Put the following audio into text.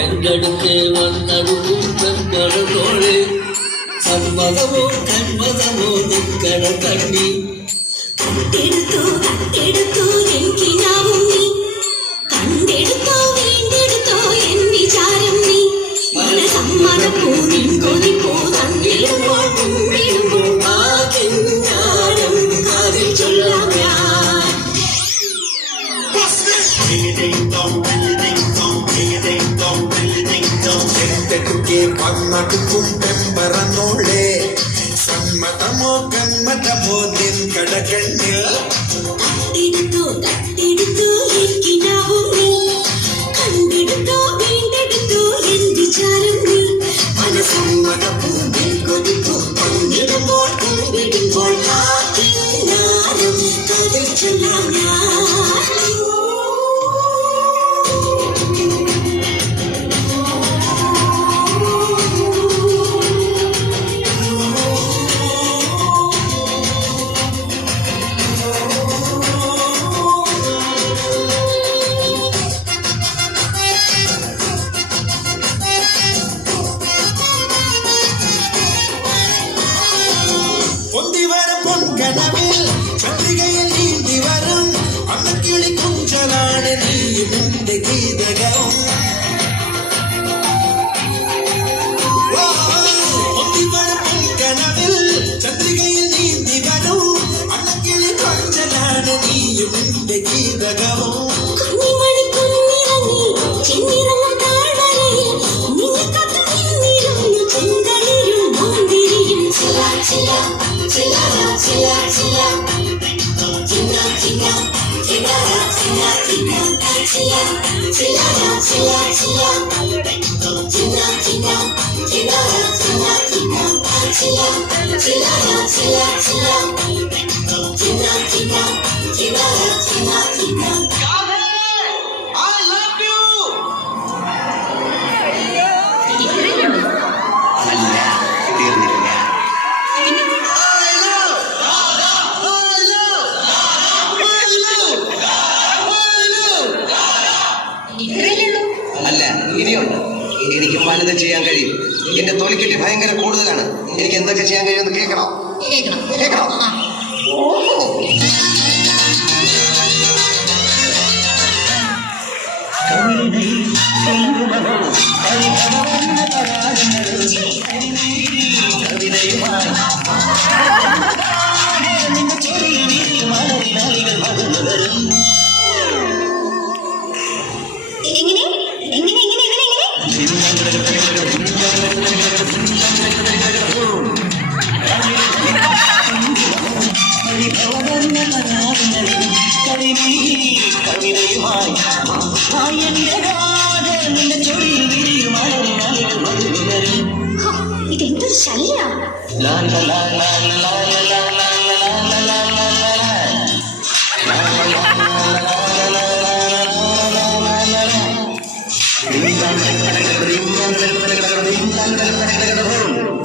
എങ്കടുക്കെ വന്നടുക്കും പെൺകടത്തോളെ സമ്മതമോ കന്മതമോ നിക്കട കണ്ണി കണ്ടെടുത്തോ കണ്ടെടുത്തോ എനിക്കിനാവും നീ കണ്ടെടുത്തോ വീണ്ടെടുത്തോ എൻ വിചാരം നീ മനസമ്മതപ്പോ നിൻ കൊതിപ്പോ തന്നിടുമ്പോൾ കുമ്പിടുമ്പോൾ ആകെഞ്ഞാരം കാതിൽ ചൊല്ലാം ഞാൻ എന്തടുക്കെ വന്നടുക്കും പെമ്പറന്നോളെ സമ്മതമോ കന്മതമോ നിൻ കടകണ്ണിൽ തട്ടിടുത്തോ തട്ടിടുത്തോ എനിക്കിനാവും നീ കണ്ടെടുത്തോ വീണ്ടെടുത്തോ എൻ വിചാരം നീ മനസമ്മതപ്പോ നിൻ കൊതിപ്പോ തന്നിടുമ്പോൾ കുമ്പിടുമ്പോൾ ആകെഞ്ഞാരം കാതിൽ ചൊല്ലാം ഞാൻ പൊന്തിവരും പൊൻകനവിൽ ചന്ദ്രികയിൽ നീന്തിവരും അന്നക്കിളി കുഞ്ചലാണ് നീയും എന്റെ ഗീതകവും പൊന്തിവരും പൊൻകനവിൽ ചന്ദ്രികയിൽ നീന്തിവരും അന്നക്കിളി കുഞ്ചലാണ് നീയും എന്റെ ഗീതകവും അല്ല, ഇനിയുണ്ട്. എനിക്ക് പലതും ചെയ്യാൻ കഴിയും. എന്റെ തൊലിക്കെട്ടി ഭയങ്കര കൂടുതലാണ്. എനിക്ക് എന്തൊക്കെ ചെയ്യാൻ കഴിയുമെന്ന് കേൾക്കണോ? കേൾക്കണോ? ഇതെന്തൊരു ശല്യ ും